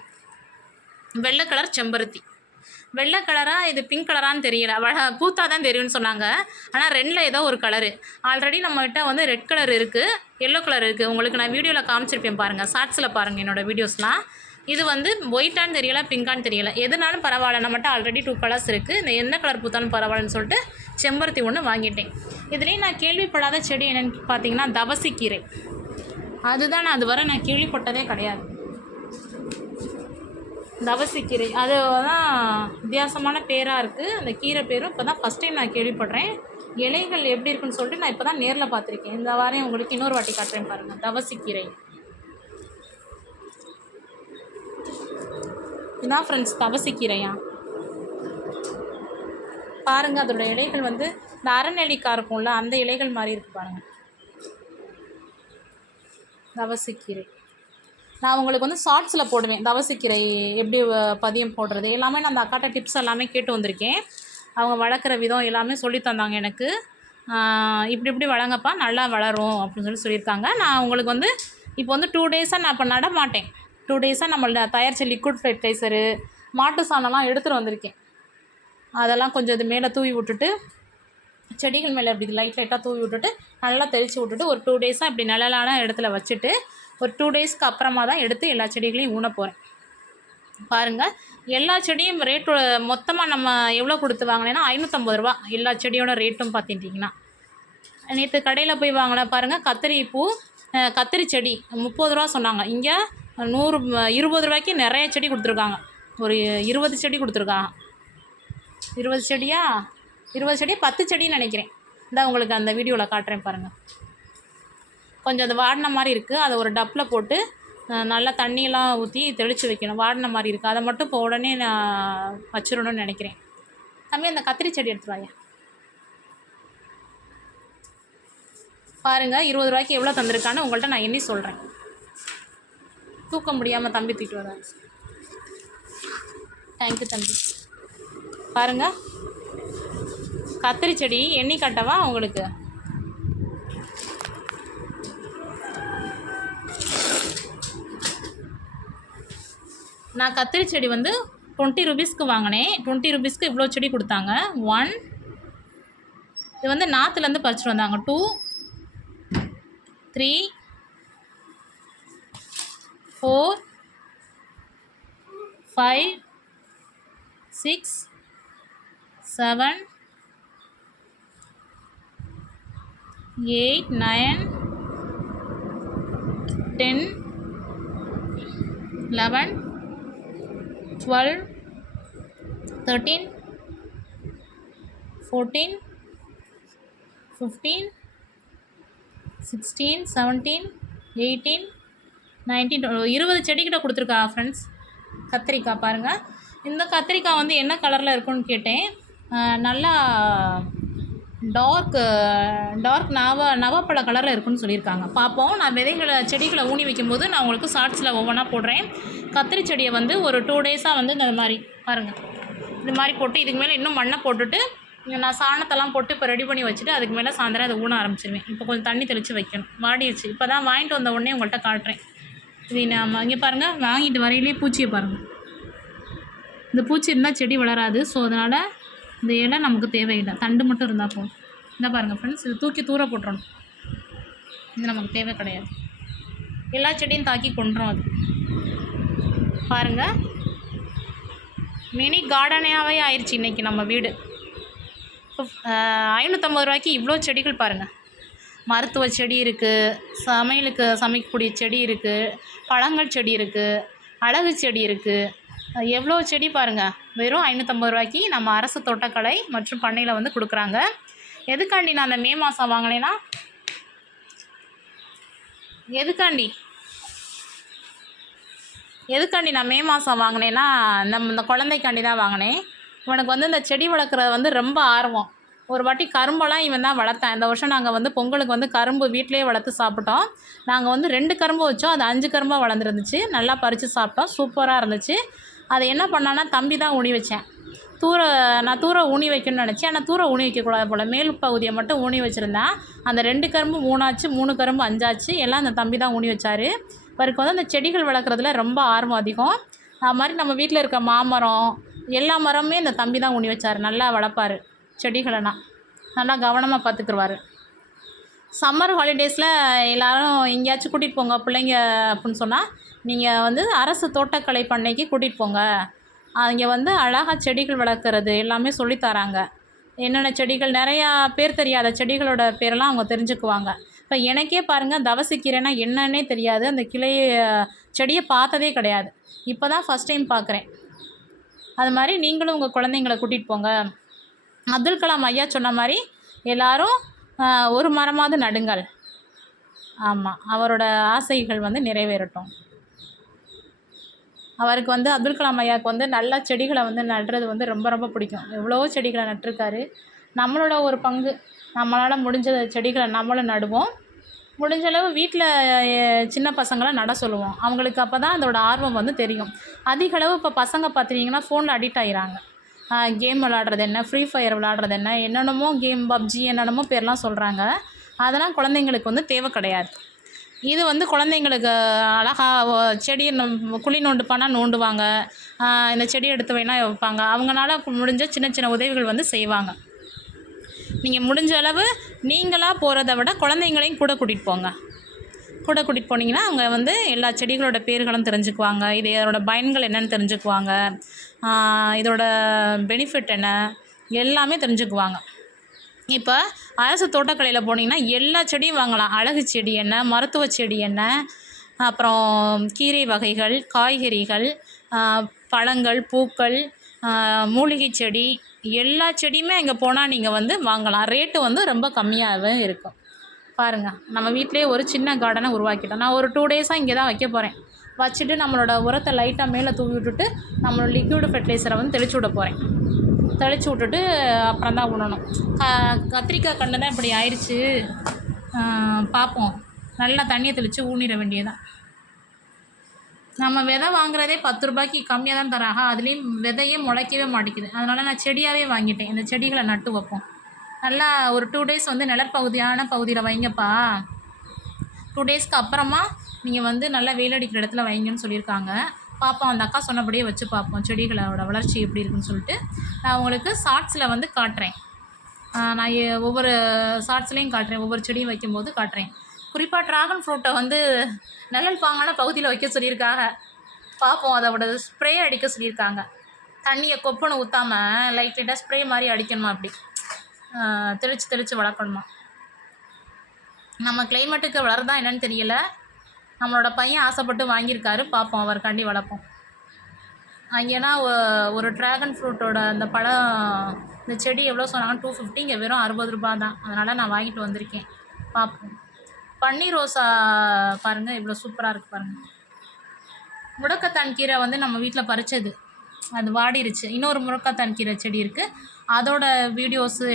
வெள்ளை கலர் செம்பருத்தி. வெள்ளை கலராக இது பிங்க் கலரான்னு தெரியல. பூத்தா தான் தெரியும்னு சொன்னாங்க. ஆனால் ரெண்டில் ஏதோ ஒரு கலரு. ஆல்ரெடி நம்மகிட்ட வந்து ரெட் கலர் இருக்குது, எல்லோ கலர் இருக்குது. உங்களுக்கு நான் வீடியோவில் காமிச்சிருப்பேன் பாருங்கள், ஷார்ட்ஸில் பாருங்கள் என்னோடய வீடியோஸ்லாம். இது வந்து ஒயிட்டான்னு தெரியல, பிங்கான்னு தெரியல. எதுனாலும் பரவாயில்ல, நம்மகிட்ட ஆல்ரெடி 2 கலர்ஸ் இருக்குது. இந்த எந்த கலர் பூத்தாலும் பரவாயில்லன்னு சொல்லிட்டு செம்பருத்தி ஒன்று வாங்கிட்டேன். இதுலேயும் நான் கேள்விப்படாத செடி என்னென்னு பார்த்தீங்கன்னா தவசிக்கீரை. அதுதான் நான் அதுவரை நான் கேள்விப்பட்டதே கிடையாது. தவசிக்கீரை அது தான் வித்தியாசமான பேராக இருக்குது. அந்த கீரை பேரும் இப்போ தான் ஃபஸ்ட் டைம் நான் கேள்விப்படுறேன். இலைகள் எப்படி இருக்குன்னு சொல்லிட்டு நான் இப்போ தான் நேரில் பார்த்துருக்கேன். இந்த வாரம் உங்களுக்கு இன்னொரு வாட்டி காட்டுறேன் பாருங்கள். தவசிக்கீரை இதான் ஃப்ரெண்ட்ஸ், தவசிக்கீரையா பாருங்கள். அதோட இலைகள் வந்து இந்த அரைநெல்லிக்காய் இருக்கும்ல, அந்த இலைகள் மாதிரி இருக்குது பாருங்கள். தவசிக்கீரை நான் உங்களுக்கு வந்து ஷார்ட்ஸில் போடுவேன். தவசிக்கீரை எப்படி பதியம் போடுறது எல்லாமே நான் அந்த அக்காட்ட டிப்ஸ் எல்லாமே கேட்டு வந்திருக்கேன். அவங்க வளர்க்குற விதம் எல்லாமே சொல்லி தந்தாங்க எனக்கு. இப்படி வளங்கப்பா நல்லா வளரும் அப்படின்னு சொல்லியிருக்காங்க. நான் உங்களுக்கு வந்து இப்போ வந்து 2 டேஸாக நான் இப்போ நட மாட்டேன். 2 டேஸாக நம்மளோட தயாரித்த லிக்விட் ஃபர்டிலைசரு, மாட்டு சாணம்லாம் எடுத்துகிட்டு வந்திருக்கேன். அதெல்லாம் கொஞ்சம் இது மேலே தூவி விட்டுட்டு, செடிகள் மேலே இப்படி லைட்டாக தூவி விட்டுட்டு நல்லா தெளித்து விட்டுட்டு ஒரு 2 டேஸாக இப்படி நிழலான இடத்துல வச்சுட்டு ஒரு 2 டேஸ்க்கு அப்புறமா தான் எடுத்து எல்லா செடிகளையும் ஊன போகிறேன். பாருங்கள், எல்லா செடியும் ரேட்டு மொத்தமாக நம்ம எவ்வளோ கொடுத்து வாங்கினேன்னா 550 ரூபா எல்லா செடியோட ரேட்டும் பார்த்துட்டிங்கன்னா. நேற்று கடையில் போய் வாங்கின பாருங்கள், கத்திரி செடி 30 ரூபா சொன்னாங்க. இங்கே 20 ரூபாய்க்கு நிறைய செடி கொடுத்துருக்காங்க. ஒரு 20 செடி கொடுத்துருக்காங்க. 20 செடியா 10 செடின்னு நினைக்கிறேன். இந்த உங்களுக்கு அந்த வீடியோவில் காட்டுறேன் பாருங்கள். கொஞ்சம் அது வாடின மாதிரி இருக்குது. அதை ஒரு டப்பில் போட்டு நல்லா தண்ணியெல்லாம் ஊற்றி தெளித்து வைக்கணும். வாடின மாதிரி இருக்குது. அதை மட்டும் இப்போ உடனே நான் வச்சிடணும்னு நினைக்கிறேன். தம்பி அந்த கத்திரி செடி எடுத்துட்டு வாங்க. பாருங்கள், 20 ரூபாய்க்கு எவ்வளோ தந்திருக்கான்னு உங்கள்கிட்ட நான் எண்ணி சொல்கிறேன். தூக்க முடியாமல் தம்பி தூக்கிட்டு வராரு. தேங்க்யூ தம்பி. பாருங்கள், கத்திரி செடி எண்ணி கட்டவா உங்களுக்கு? நான் கத்திரி செடி வந்து 20 ருபீஸ்க்கு வாங்கினேன். 20 ருபீஸ்க்கு இவ்வளோ செடி கொடுத்தாங்க. 1 இது வந்து நாற்றுலேருந்து பறிச்சுட்டு வந்தாங்க. 2 3 4 5 6 7 8 9 10 11 12 13 14 15 16 17 18 19 20 செடிக்கிட்ட கொடுத்துருக்கா ஃப்ரெண்ட்ஸ். கத்திரிக்காய் பாருங்கள். இந்த கத்திரிக்காய் வந்து என்ன கலரில் இருக்குன்னு கேட்டேன். நல்லா டார்க் நவப்பழ கலரில் இருக்குன்னு சொல்லியிருக்காங்க. பார்ப்போம். நான் செடிகளை ஊனி வைக்கும்போது நான் உங்களுக்கு ஷார்ட்ஸில் ஒவ்வொன்றா போடுறேன். கத்திரி செடியை வந்து ஒரு 2 டேஸாக வந்து இந்த மாதிரி பாருங்கள், இது மாதிரி போட்டு இதுக்கு மேலே இன்னும் மண்ணை போட்டுட்டு நான் சாணத்தெல்லாம் போட்டு இப்போ ரெடி பண்ணி வச்சுட்டு அதுக்கு மேலே சாயந்தரம் அதை ஊன ஆரம்பிச்சிருவேன். இப்போ கொஞ்சம் தண்ணி தெளித்து வைக்கணும். வாடிடுச்சு. இப்போ தான் வாங்கிட்டு வந்த உடனே உங்கள்கிட்ட காட்டுறேன். இது நம்ம இங்கே பாருங்கள், வாங்கிட்டு வரையிலே பூச்சியை பாருங்கள். இந்த பூச்சி இருந்தால் செடி வளராது. ஸோ அதனால் இந்த இலை நமக்கு தேவையில்லை, தண்டு மட்டும் இருந்தால் போதும். இந்த பாருங்கள் ஃப்ரெண்ட்ஸ், இது தூக்கி தூர போட்டுறணும். இது நமக்கு தேவை கிடையாது. எல்லா செடியும் தாக்கி கொண்டுரும் அது. பாருங்கள், மினி கார்டனாகவே ஆயிடுச்சு இன்றைக்கி நம்ம வீடு. 550 ரூபாய்க்கு இவ்வளோ செடிகள் பாருங்கள். மருத்துவ செடி இருக்குது, சமையலுக்கு சமைக்கக்கூடிய செடி இருக்குது, பழங்கள் செடி இருக்குது, அழகு செடி இருக்குது. எவ்வளோ செடி பாருங்கள். வெறும் 550 ரூபாய்க்கு நம்ம அரசு தோட்டக்கலை மற்றும் பண்ணையில் வந்து கொடுக்குறாங்க. எதுக்காண்டி நான் அந்த மே மாதம் வாங்கினேன்னா, எதுக்காண்டி நான் மே மாதம் வாங்கினேன்னா இந்த குழந்தைக்காண்டி தான் வாங்கினேன். இவனுக்கு வந்து இந்த செடி வளர்க்குறது வந்து ரொம்ப ஆர்வம். ஒரு வாட்டி கரும்பெல்லாம் இவன் தான் வளர்த்தான். இந்த வருஷம் நாங்கள் வந்து பொங்கலுக்கு வந்து கரும்பு வீட்டிலே வளர்த்து சாப்பிட்டோம். நாங்கள் வந்து 2 கரும்பு வச்சோம், அது 5 கரும்பாக வளர்ந்துருந்துச்சு. நல்லா பறித்து சாப்பிட்டோம், சூப்பராக இருந்துச்சு. அதை என்ன பண்ணான்னா தம்பி தான் ஊனி வச்சேன். நான் தூர ஊனி வைக்கணும்னு நினச்சேன். ஆனால் தூர ஊனி வைக்கக்கூடாது போல், மேல் பகுதியை மட்டும் ஊனி வச்சுருந்தேன். அந்த 2 கரும்பு 3 ஆச்சு, 3 கரும்பு 5 ஆச்சு. எல்லாம் அந்த தம்பி தான் ஊனி வச்சார். இவருக்கு வந்து அந்த செடிகள் வளர்க்குறதுல ரொம்ப ஆர்வம் அதிகம். அது மாதிரி நம்ம வீட்டில் இருக்க மாமரம் எல்லா மரமுமே இந்த தம்பி தான் ஊனி வச்சார். நல்லா வளர்ப்பார் செடிகளெல்லாம், நல்லா கவனமாக பார்த்துக்குருவார். சம்மர் ஹாலிடேஸில் எல்லோரும் எங்கேயாச்சும் கூட்டிகிட்டு போங்க பிள்ளைங்க அப்படின்னு சொன்னால், நீங்கள் வந்து அரசு தோட்டக்கலை பண்ணைக்கு கூட்டிகிட்டு போங்க. அங்கே வந்து அழகாக செடிகள் வளர்க்குறது எல்லாமே சொல்லித்தராங்க. என்னென்ன செடிகள், நிறையா பேர் தெரியாத செடிகளோட பேரெல்லாம் அவங்க தெரிஞ்சுக்குவாங்க. இப்போ எனக்கே பாருங்கள், தவசிக்கீரைனா என்னன்னே தெரியாது. அந்த செடியை பார்த்ததே கிடையாது. இப்போ தான் ஃபஸ்ட் டைம் பார்க்குறேன். அது மாதிரி நீங்களும் உங்கள் குழந்தைங்கள கூட்டிகிட்டு போங்க. அப்துல் கலாம் ஐயா சொன்ன மாதிரி எல்லோரும் ஒரு மரமாவது நடுங்கள். ஆமாம், அவரோட ஆசைகள் வந்து நிறைவேறட்டும். அவருக்கு வந்து அப்துல் கலாம் ஐயாவுக்கு வந்து நல்ல செடிகளை வந்து நடுறது வந்து ரொம்ப ரொம்ப பிடிக்கும். எவ்வளோ செடிகளை நட்டிருக்காரு. நம்மளோட ஒரு பங்கு, நம்மளால் முடிஞ்ச செடிகளை நம்மளும் நடுவோம். முடிஞ்சளவு வீட்டில் சின்ன பசங்களை நட சொல்லுவோம். அவங்களுக்கு அப்போ தான் அதோட ஆர்வம் வந்து தெரியும். அதிகளவு இப்போ பசங்க பார்த்துட்டிங்கன்னா ஃபோனில் அடிக்ட் ஆகிறாங்க. கேம் விளாட்றது என்ன, ஃப்ரீ ஃபயர் விளாட்றது என்ன, என்னென்னமோ கேம், பப்ஜி என்னென்னமோ பேர்லாம் சொல்கிறாங்க. அதெல்லாம் குழந்தைங்களுக்கு வந்து தேவை கிடையாது. இது வந்து குழந்தைங்களுக்கு அழகாக செடியை குழி நோண்டுப்பானா நோண்டுவாங்க, இந்த செடி எடுத்து வேணா வைப்பாங்க. அவங்களால முடிஞ்ச சின்ன சின்ன உதவிகள் வந்து செய்வாங்க. நீங்கள் முடிஞ்ச அளவு நீங்களாக போகிறத விட குழந்தைங்களையும் கூட கூட்டிகிட்டு போங்க. கூட கூட்டிகிட்டு போனீங்கன்னா அவங்க வந்து எல்லா செடிகளோட பேர்களும் தெரிஞ்சுக்குவாங்க. இதோட பயன்கள் என்னென்னு தெரிஞ்சுக்குவாங்க. இதோட பெனிஃபிட் என்ன எல்லாமே தெரிஞ்சுக்குவாங்க. இப்போ அரசு தோட்டக்கலையில் போனீங்கன்னா எல்லா செடியும் வாங்கலாம். அழகு செடி என்ன, மருத்துவ செடி என்ன, அப்புறம் கீரை வகைகள், காய்கறிகள், பழங்கள், பூக்கள், மூலிகை செடி, எல்லா செடியுமே அங்கே போனால் நீங்கள் வந்து வாங்கலாம். ரேட்டு வந்து ரொம்ப கம்மியாகவே இருக்கும். பாருங்கள், நம்ம வீட்டிலே ஒரு சின்ன கார்டனை உருவாக்கிட்டோம். நான் ஒரு 2 டேஸாக இங்கே தான் வைக்க போகிறேன். வச்சுட்டு நம்மளோட உரத்தை லைட்டாக மேலே தூவி விட்டுட்டு நம்மளோட லிக்விட் ஃபெர்டிலைசரை வந்து தெளிச்சு விட போகிறேன். தெளிச்சு விட்டுட்டு அப்புறம் தான் விடணும். கத்திரிக்காய் கண்டு தான் இப்படி ஆயிடுச்சு. பார்ப்போம், நல்லா தண்ணியை தெளித்து ஊனிட வேண்டியதான். நம்ம விதை வாங்குறதே 10 ரூபாய்க்கு கம்மியாக தான் தராங்க. அதுலேயும் விதையே முளைக்கவே மாட்டேங்குது. அதனால் நான் செடியாகவே வாங்கிட்டேன். இந்த செடிகளை நட்டு வைப்போம். நல்லா ஒரு 2 டேஸ் வந்து நிழற்பகுதியான பகுதியில் வைங்கப்பா. 2 டேஸ்க்கு அப்புறமா நீங்கள் வந்து நல்லா வெயில் அடிக்கிற இடத்துல வைங்கன்னு சொல்லியிருக்காங்க. பார்ப்போம், அந்த அக்கா சொன்னபடியே வச்சு பார்ப்போம் செடிகளோட வளர்ச்சி எப்படி இருக்குன்னு சொல்லிட்டு. நான் உங்களுக்கு ஷார்ட்ஸில் வந்து காட்டுறேன். நான் ஒவ்வொரு ஷார்ட்ஸ்லேயும் காட்டுறேன், ஒவ்வொரு செடியும் வைக்கும்போது காட்டுறேன். குறிப்பாக ட்ராகன் ஃப்ரூட்டை வந்து நிழல் பாங்கான பகுதியில் வைக்க சொல்லியிருக்காங்க. பார்ப்போம், அதோட ஸ்ப்ரே அடிக்க சொல்லியிருக்காங்க. தண்ணியை கொப்புன்னு ஊற்றாமல் லைட்டாக ஸ்ப்ரே மாதிரி அடிக்கணுமா, அப்படி தெளித்து வளர்க்கணுமா. நம்ம கிளைமேட்டுக்கு வளருதா என்னன்னு தெரியல. நம்மளோட பையன் ஆசைப்பட்டு வாங்கியிருக்காரு. பார்ப்போம், அவருக்காண்டி வளர்ப்போம். அங்கேனா ஒரு ட்ராகன் ஃப்ரூட்டோட அந்த பழம், இந்த செடி எவ்வளோ சொன்னாங்க, 250, இங்கே வெறும் 60 ரூபா தான். அதனால் நான் வாங்கிட்டு வந்திருக்கேன். பார்ப்போம். பன்னீர் ரோசா பாருங்கள், இவ்வளோ சூப்பராக இருக்குது பாருங்கள். முடக்கத்தான் கீரை வந்து நம்ம வீட்டில் பறித்தது. அது வாடிருச்சு. இன்னொரு முருங்கைக்காய் கீரை செடி இருக்குது, அதோட வீடியோஸு,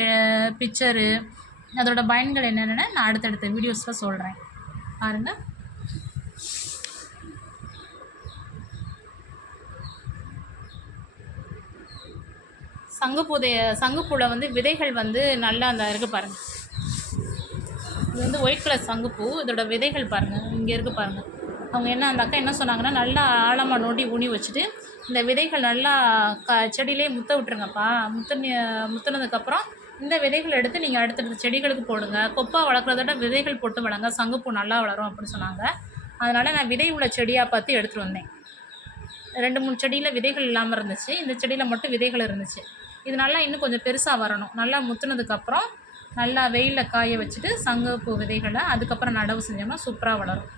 பிக்சரு, அதோட பயன்கள் என்னென்னு நான் அடுத்தடுத்த வீடியோஸில் சொல்கிறேன் பாருங்கள். சங்குப்பூவில் வந்து விதைகள் வந்து நல்லா அந்த இருக்குது பாருங்கள். இது வந்து ஒயிட் கலர் சங்குப்பூ. இதோட விதைகள் பாருங்கள், இங்கே இருக்குது பாருங்கள். அவங்க அந்த அக்கா என்ன சொன்னாங்கன்னா, நல்லா ஆழமாக நோண்டி ஊனி வச்சுட்டு இந்த விதைகள் நல்லா செடியிலே முத்த விட்டுருங்கப்பா. முத்துனதுக்கப்புறம் இந்த விதைகள் எடுத்து நீங்கள் அடுத்தடுத்த செடிகளுக்கு போடுங்க. கொப்பா வளர்க்குறத விட விதைகள் போட்டு வளங்க, சங்குப்பூ நல்லா வளரும் அப்படின்னு சொன்னாங்க. அதனால் நான் விதை உள்ள செடியாக பார்த்து எடுத்துகிட்டு வந்தேன். 2-3 செடியில் விதைகள் இல்லாமல் இருந்துச்சு, இந்த செடியில் மட்டும் விதைகள் இருந்துச்சு. இது நல்லா இன்னும் கொஞ்சம் பெருசாக வரணும். நல்லா முத்துனதுக்கப்புறம் நல்லா வெயிலில் காய வச்சுட்டு சங்குப்பூ விதைகளை அதுக்கப்புறம் நடவு செஞ்சோம்னா சூப்பராக வளரும்.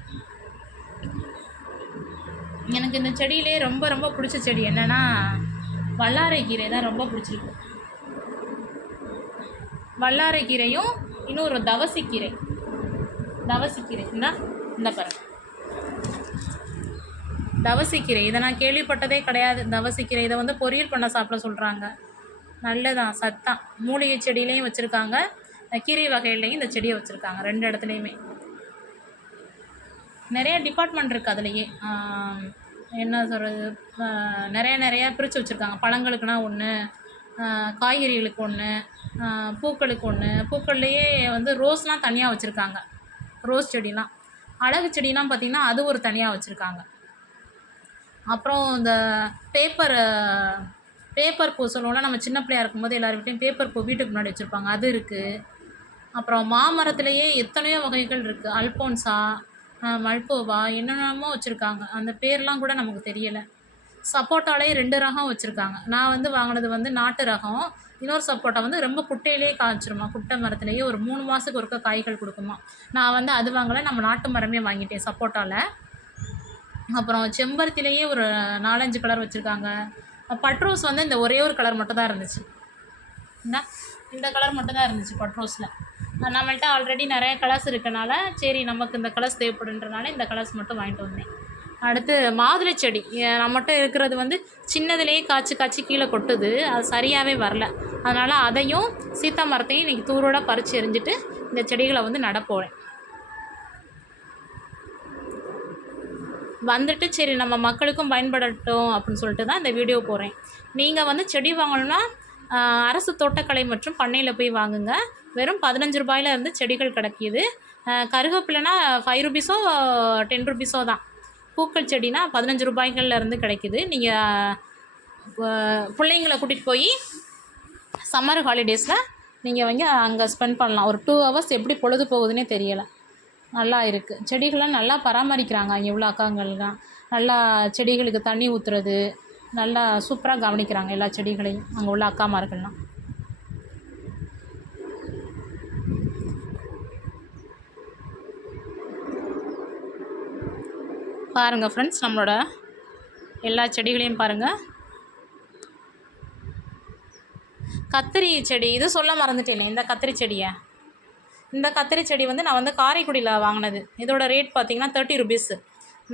எனக்கு இந்த செடியிலே ரொம்ப ரொம்ப பிடிச்ச செடி என்னென்னா வல்லாரைக்கீரை தான் ரொம்ப பிடிச்சிருக்கு. வல்லாரைக்கீரையும் இன்னொரு தவசிக்கீரை இந்த பாருங்க, தவசிக்கீரை. இதை நான் கேள்விப்பட்டதே கிடையாது. தவசிக்கீரை இதை வந்து பொரியல் பண்ண சாப்பிட சொல்கிறாங்க. நல்லதான், சத்தான். மூலிகை செடியிலையும் வச்சுருக்காங்க, கீரை வகையிலையும் இந்த செடியை வச்சுருக்காங்க. 2 இடத்துலையுமே நிறைய டிபார்ட்மெண்ட் இருக்குது. அதுலேயே என்ன சொல்கிறது, நிறையா பிரித்து வச்சுருக்காங்க. பழங்களுக்குனா ஒன்று, காய்கறிகளுக்கு ஒன்று, பூக்களுக்கு ஒன்று. பூக்கள்லேயே வந்து ரோஸ்லாம் தனியாக வச்சுருக்காங்க. ரோஸ் செடிலாம், அழகு செடிலாம் பார்த்திங்கன்னா அது ஒரு தனியாக வச்சுருக்காங்க. அப்புறம் இந்த பேப்பர் பூ சொல்லுவோம்ல, நம்ம சின்ன பிள்ளையாக இருக்கும்போது எல்லார் வீட்லையும் பேப்பர் பூ வீட்டுக்கு முன்னாடி வச்சுருப்பாங்க, அது இருக்குது. அப்புறம் மாமரத்துலேயே எத்தனையோ வகைகள் இருக்குது. அல்போன்சா, மல்கோவா, என்னென்னமோ வச்சுருக்காங்க. அந்த பேர்லாம் கூட நமக்கு தெரியலை. சப்போட்டாலே 2 ரகம் வச்சுருக்காங்க. நான் வந்து வாங்கினது வந்து நாட்டு ரகம். இன்னொரு சப்போட்டா வந்து ரொம்ப குட்டையிலே காய்ச்சிருமா, குட்டை மரத்துலேயே ஒரு 3 மாதத்துக்கு ஒருக்க காய்கள் கொடுக்குமா. நான் வந்து அது வாங்கலை, நம்ம நாட்டு மரமே வாங்கிட்டேன் சப்போட்டாவில். அப்புறம் செம்பருத்திலேயே ஒரு 4-5 கலர் வச்சுருக்காங்க. பட்ரோஸ் வந்து இந்த ஒரே ஒரு கலர் மட்டும் தான் இருந்துச்சு. இந்த கலர் மட்டும் தான் இருந்துச்சு பட்ரோஸில். நம்மள்ட்ட ஆல்ரெடி நிறைய கலர்ஸ் இருக்கனால சரி நமக்கு இந்த கலர்ஸ் தேவைப்படுன்றனால இந்த கலர்ஸ் மட்டும் வாங்கிட்டு வந்தேன். அடுத்து மாதுளை செடி நம்மகிட்ட இருக்கிறது வந்து சின்னதுலேயே காய்ச்சி கீழே கொட்டுது, அது சரியாகவே வரல. அதனால் அதையும் சீத்தா மரத்தையும் இன்றைக்கி தூரோட பறித்து எறிஞ்சிட்டு இந்த செடிகளை வந்து நடப்போகிறேன். வந்துட்டு சரி நம்ம மக்களுக்கும் பயன்படட்டும் அப்படின்னு சொல்லிட்டு தான் இந்த வீடியோ போடுறேன். நீங்கள் வந்து செடி வாங்கணும்னா அரசு தோட்டக்கலை மற்றும் பண்ணையில் போய் வாங்குங்க. வெறும் 15 ரூபாயில இருந்து செடிகள் கிடைக்கிது. கருவேப்பிலைனா 5 ருபீஸோ 10 ருபீஸோ தான். பூக்கள் செடினா 15 ரூபாய்கள்ல இருந்து கிடைக்கிது. நீங்கள் பிள்ளைங்களை கூட்டிகிட்டு போய் சம்மர் ஹாலிடேஸில் நீங்கள் வந்து அங்கே ஸ்பெண்ட் பண்ணலாம். ஒரு 2 ஹவர்ஸ் எப்படி பொழுது போகுதுன்னே தெரியலை. நல்லா இருக்குது. செடிகள்லாம் நல்லா பராமரிக்கிறாங்க அங்கே உள்ள அக்காங்கள்லாம். நல்லா செடிகளுக்கு தண்ணி ஊற்றுறது, நல்லா சூப்பராக கவனிக்கிறாங்க எல்லா செடிகளையும் அங்கே உள்ள அக்காமார்கள்லாம். பாருங்கள் ஃப்ரெண்ட்ஸ், நம்மளோட எல்லா செடிகளையும் பாருங்கள். கத்திரி செடி, இது சொல்ல மறந்துட்டேனே, இந்த கத்திரி செடியை. இந்த கத்திரி செடி வந்து நான் வந்து காரைக்குடியில் வாங்கினது. இதோட ரேட் பார்த்திங்கன்னா 30 ருபீஸு.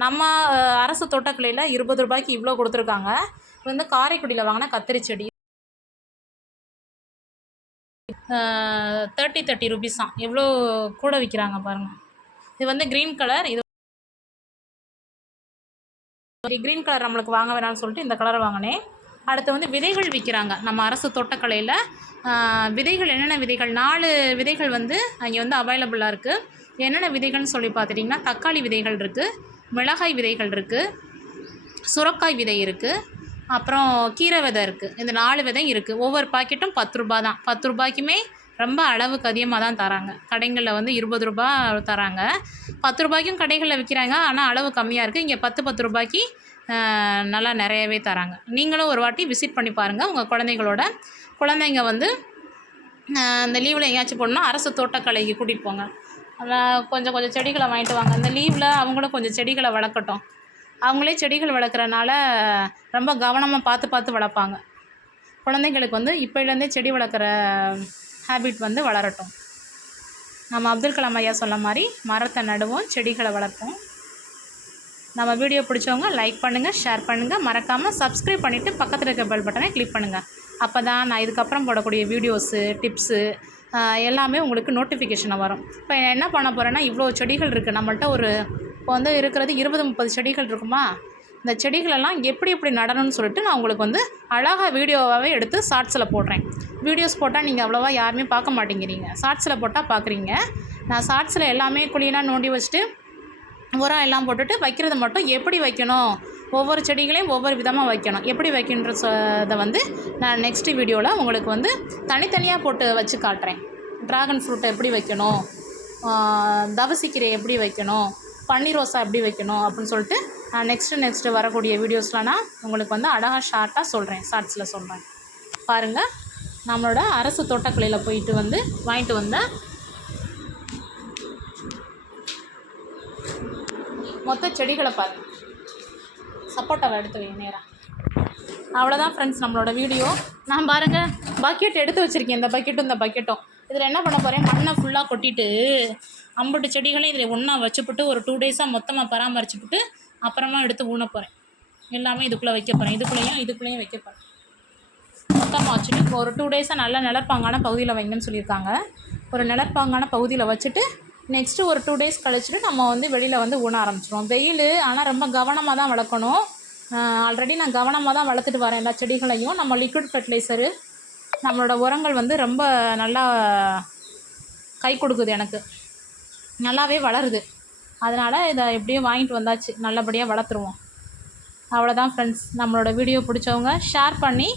நம்ம அரசு தோட்டக்கலையில் 20 ரூபாய்க்கு இவ்வளோ கொடுத்துருக்காங்க. இது வந்து காரைக்குடியில் வாங்கின கத்திரி செடி 30 ருபீஸ் தான். எவ்வளோ கூட விற்கிறாங்க பாருங்கள். இது வந்து க்ரீன் கலர். இது க்ரீன் கலர் நம்மளுக்கு வாங்க வேணாம்னு சொல்லிட்டு இந்த கலரை வாங்கினேன். அடுத்து வந்து விதைகள் விற்கிறாங்க நம்ம அரசு தோட்டக்கலையில். விதைகள் என்னென்ன விதைகள், 4 விதைகள் வந்து அங்கே வந்து அவைலபிளாக இருக்குது. என்னென்ன விதைகள்னு சொல்லி பார்த்துட்டிங்கன்னா, தக்காளி விதைகள் இருக்குது, மிளகாய் விதைகள் இருக்குது, சுரக்காய் விதை இருக்குது, அப்புறம் கீரை விதை இருக்குது. இந்த 4 விதை இருக்குது. ஒவ்வொரு பாக்கெட்டும் 10 ரூபா தான். 10 ரூபாய்க்குமே ரொம்ப அளவுக்கு அதிகமாக தான் தராங்க. கடைகளில் வந்து 20 ரூபா தராங்க. 10 ரூபாய்க்கும் கடைகளில் விற்கிறாங்க, ஆனால் அளவு கம்மியாக இருக்குது. இங்கே 10 ரூபாய்க்கு நல்லா நிறையவே தராங்க. நீங்களும் ஒரு வாட்டி விசிட் பண்ணி பாருங்கள். உங்கள் குழந்தைங்க வந்து இந்த லீவில் எங்கேயாச்சும் போகணுன்னா அரசு தோட்டக்கலைக்கு கூட்டிகிட்டு போங்க. கொஞ்சம் செடிகளை வாங்கிட்டு வாங்க. இந்த லீவில் அவங்களும் கொஞ்சம் செடிகளை வளர்க்கட்டும். அவங்களே செடிகள் வளர்க்குறனால ரொம்ப கவனமாக பார்த்து வளர்ப்பாங்க. குழந்தைங்களுக்கு வந்து இப்போலேருந்தே செடி வளர்க்குற ஹேபிட் வந்து வளரட்டும். நம்ம அப்துல் கலாம் ஐயா சொன்ன மாதிரி மரத்தை நடுவோம், செடிகளை வளர்ப்போம். நம்ம வீடியோ பிடிச்சவங்க லைக் பண்ணுங்கள், ஷேர் பண்ணுங்கள், மறக்காமல் சப்ஸ்கிரைப் பண்ணிவிட்டு பக்கத்தில் இருக்க பெல் பட்டனை கிளிக் பண்ணுங்கள். அப்போ தான் நான் இதுக்கப்புறம் போடக்கூடிய வீடியோஸு, டிப்ஸு எல்லாமே உங்களுக்கு நோட்டிஃபிகேஷனை வரும். இப்போ என்ன பண்ண போகிறேன்னா, இவ்வளோ செடிகள் இருக்குது நம்மள்ட்ட. இப்போ வந்து இருக்கிறது 20-30 செடிகள் இருக்குமா. இந்த செடிகளெல்லாம் எப்படி நடணும்னு சொல்லிட்டு நான் உங்களுக்கு வந்து அழகாக வீடியோவாகவே எடுத்து ஷார்ட்ஸில் போடுறேன். வீடியோஸ் போட்டால் நீங்கள் அவ்வளோவா யாருமே பார்க்க மாட்டேங்கிறீங்க, ஷார்ட்ஸில் போட்டால் பார்க்குறீங்க. நான் ஷார்ட்ஸில் எல்லாமே குழியெல்லாம் நோண்டி வச்சுட்டு உரம் எல்லாம் போட்டுட்டு வைக்கிறது மட்டும் எப்படி வைக்கணும், ஒவ்வொரு செடிகளையும் ஒவ்வொரு விதமாக வைக்கணும், எப்படி வைக்கின்றதை வந்து நான் நெக்ஸ்ட்டு வீடியோவில் உங்களுக்கு வந்து தனித்தனியாக போட்டு வச்சு காட்டுறேன். ட்ராகன் ஃப்ரூட்டை எப்படி வைக்கணும், தவசிக்கீரை எப்படி வைக்கணும், பன்னீர் ரோசா எப்படி வைக்கணும் அப்படின்னு சொல்லிட்டு நான் நெக்ஸ்ட்டு வரக்கூடிய வீடியோஸில் நான் உங்களுக்கு வந்து அழகாக ஷார்ட்டாக சொல்கிறேன், ஷார்ட்ஸில் சொல்கிறேன். பாருங்கள், நம்மளோட அரசு தோட்டக்கலையில் போயிட்டு வந்து வாங்கிட்டு வந்தேன் மொத்த செடிகளை பாருங்கள். சப்போட்டாவை எடுத்து வைங்க நேராக. அவ்வளோதான் ஃப்ரெண்ட்ஸ் நம்மளோட வீடியோ. நான் பாருங்கள் பக்கெட் எடுத்து வச்சுருக்கேன், இந்த பக்கெட்டும் இதில் என்ன பண்ண போகிறேன், மண்ணை ஃபுல்லாக கொட்டிட்டு அம்புட்டு செடிகளையும் இதில் ஒன்றா வச்சுப்புட்டு ஒரு 2 டேஸாக மொத்தமாக பராமரிச்சுப்புட்டு அப்புறமா எடுத்து ஊன போகிறேன். எல்லாமே இதுக்குள்ளே வைக்க போகிறேன், இதுக்குள்ளேயும் வைக்க போகிறேன். மொத்தமாக வச்சுட்டு ஒரு 2 டேஸாக நல்ல நிலப்பாங்கான பகுதியில் வைங்கன்னு சொல்லியிருக்காங்க. ஒரு நிலப்பாங்கான பகுதியில் வச்சுட்டு நெக்ஸ்ட்டு ஒரு 2 டேஸ் கழிச்சுட்டு நம்ம வந்து வெளியில் வந்து ஊன ஆரம்பிச்சிடுவோம். வெயில் ஆனால் ரொம்ப கவனமாக தான் வளர்க்கணும். ஆல்ரெடி நான் கவனமாக தான் வளர்த்துட்டு வரேன் எல்லா செடிகளையும். நம்ம லிக்விட் ஃபெர்டிலைசரு, நம்மளோட உரங்கள் வந்து ரொம்ப நல்லா கை கொடுக்குது, எனக்கு நல்லாவே வளருது. அதனால் இதை எப்படியும் வாங்கிட்டு வந்தாச்சு, நல்லபடியாக வளர்த்துருவோம். அவ்வளோதான் ஃப்ரெண்ட்ஸ். நம்மளோட வீடியோ பிடிச்சவங்க ஷேர் பண்ணி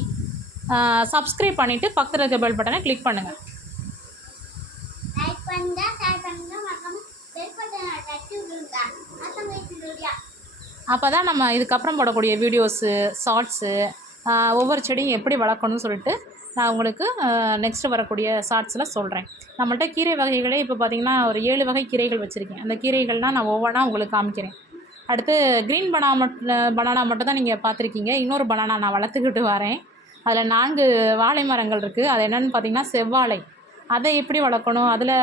சப்ஸ்கிரைப் பண்ணிவிட்டு பக்கத்தில் இருக்க பெல் பட்டனை கிளிக் பண்ணுங்கள். லைக் பண்ணுங்க, ஷேர் பண்ணுங்க, மறக்காம பெல் பட்டனை தட்டி விடுங்க. அப்போ தான் நம்ம இதுக்கப்புறம் போடக்கூடிய வீடியோஸு, ஷார்ட்ஸு, ஒவ்வொரு செடியும் எப்படி வளர்க்கணும்னு சொல்லிட்டு நான் உங்களுக்கு நெக்ஸ்ட்டு வரக்கூடிய ஷார்ட்ஸில் சொல்கிறேன். நம்மள்ட்ட கீரை வகைகளே இப்போ பார்த்திங்கன்னா ஒரு 7 வகை கீரைகள் வச்சுருக்கேன். அந்த கீரைகள்னால் நான் ஒவ்வொன்றா உங்களுக்கு காமிக்கிறேன். அடுத்து க்ரீன் பனானா மட்டும் தான் நீங்கள் பார்த்துருக்கீங்க. இன்னொரு பனானா நான் வளர்த்துக்கிட்டு வரேன். அதில் 4 வாழை மரங்கள் இருக்குது. அது என்னென்னு பார்த்திங்கன்னா செவ்வாழை. அதை எப்படி வளர்க்கணும், அதில்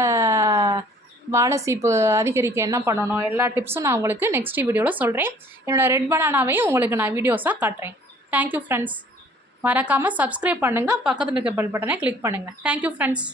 வாழை சீப்பு அதிகரிக்க என்ன பண்ணணும், எல்லா டிப்ஸும் நான் உங்களுக்கு நெக்ஸ்ட் வீடியோவில் சொல்கிறேன். என்னோடய ரெட் பனானாவையும் உங்களுக்கு நான் வீடியோஸாக காட்டுறேன். Thank you friends. மறக்காமல் சப்ஸ்கிரைப் பண்ணுங்கள், பக்கத்தில் இருக்க பெல் பட்டனை கிளிக் பண்ணுங்கள். Thank you friends.